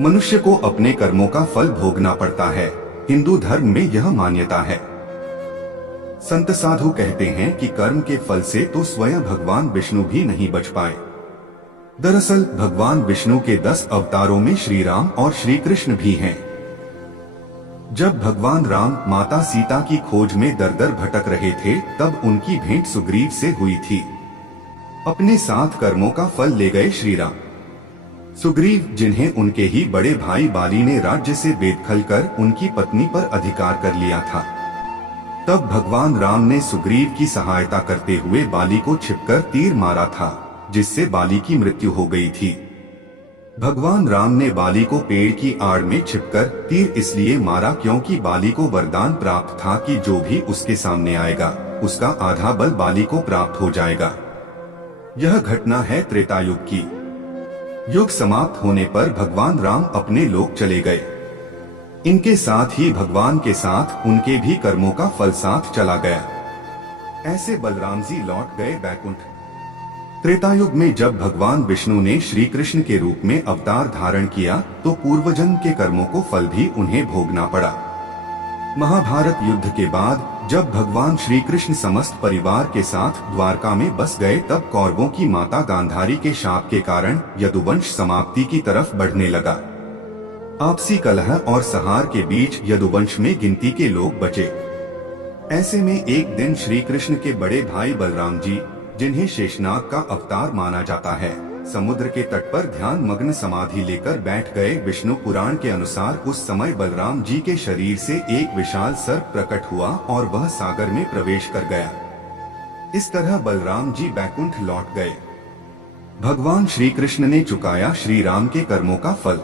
मनुष्य को अपने कर्मों का फल भोगना पड़ता है। हिंदू धर्म में यह मान्यता है। संत साधु कहते हैं कि कर्म के फल से तो स्वयं भगवान विष्णु भी नहीं बच पाए। दरअसल भगवान विष्णु के 10 अवतारों में श्री राम और श्री कृष्ण भी हैं। जब भगवान राम माता सीता की खोज में दर दर भटक रहे थे, तब उनकी भेंट सुग्रीव से हुई थी। अपने साथ कर्मों का फल ले गए श्री राम। सुग्रीव, जिन्हें उनके ही बड़े भाई बाली ने राज्य से बेदखल कर उनकी पत्नी पर अधिकार कर लिया था, तब भगवान राम ने सुग्रीव की सहायता करते हुए बाली को छिपकर तीर मारा था, जिससे बाली की मृत्यु हो गई थी। भगवान राम ने बाली को पेड़ की आड़ में छिपकर तीर इसलिए मारा क्योंकि बाली को वरदान प्राप्त था कि जो भी उसके सामने आएगा, उसका आधा बल बाली को प्राप्त हो जाएगा। यह घटना है त्रेता युग की। युग समाप्त होने पर भगवान राम अपने लोक चले गए। इनके साथ ही भगवान के साथ उनके भी कर्मों का फल साथ चला गया। ऐसे बलराम जी लौट गए बैकुंठ। त्रेता युग में जब भगवान विष्णु ने श्री कृष्ण के रूप में अवतार धारण किया, तो पूर्वजन्म के कर्मों को फल भी उन्हें भोगना पड़ा। महाभारत युद्ध के बाद जब भगवान श्री कृष्ण समस्त परिवार के साथ द्वारका में बस गए, तब कौरवों की माता गांधारी के शाप के कारण यदुवंश समाप्ति की तरफ बढ़ने लगा। आपसी कलह और सहार के बीच यदुवंश में गिनती के लोग बचे। ऐसे में एक दिन श्री कृष्ण के बड़े भाई बलराम जी, जिन्हें शेषनाग का अवतार माना जाता है, समुद्र के तट पर ध्यान मग्न समाधि लेकर बैठ गए। विष्णु पुराण के अनुसार उस समय बलराम जी के शरीर से एक विशाल सर्प प्रकट हुआ और वह सागर में प्रवेश कर गया। इस तरह बलराम जी बैकुंठ लौट गए। भगवान श्री कृष्ण ने चुकाया श्री राम के कर्मों का फल।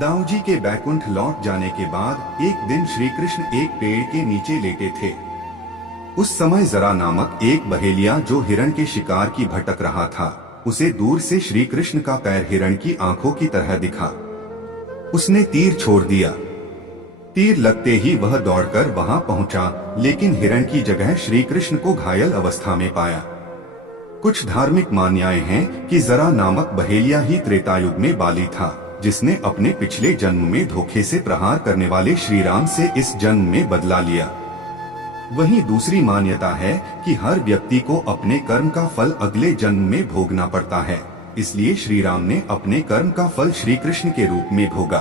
दाऊ जी के बैकुंठ लौट जाने के बाद एक दिन श्री कृष्ण एक पेड़ के नीचे लेटे थे। उस समय जरा नामक एक बहेलिया, जो हिरण के शिकार की भटक रहा था, उसे दूर से श्री कृष्ण का पैर हिरण की आंखों की तरह दिखा। उसने तीर छोड़ दिया। तीर लगते ही वह दौड़कर वहां पहुंचा, लेकिन हिरण की जगह श्री कृष्ण को घायल अवस्था में पाया। कुछ धार्मिक मान्यताएं हैं कि जरा नामक बहेलिया ही त्रेता युग में बाली था, जिसने अपने पिछले जन्म में धोखे से प्रहार करने वाले श्री राम से इस जन्म में बदला लिया। वहीं दूसरी मान्यता है कि हर व्यक्ति को अपने कर्म का फल अगले जन्म में भोगना पड़ता है, इसलिए श्री राम ने अपने कर्म का फल श्री कृष्ण के रूप में भोगा।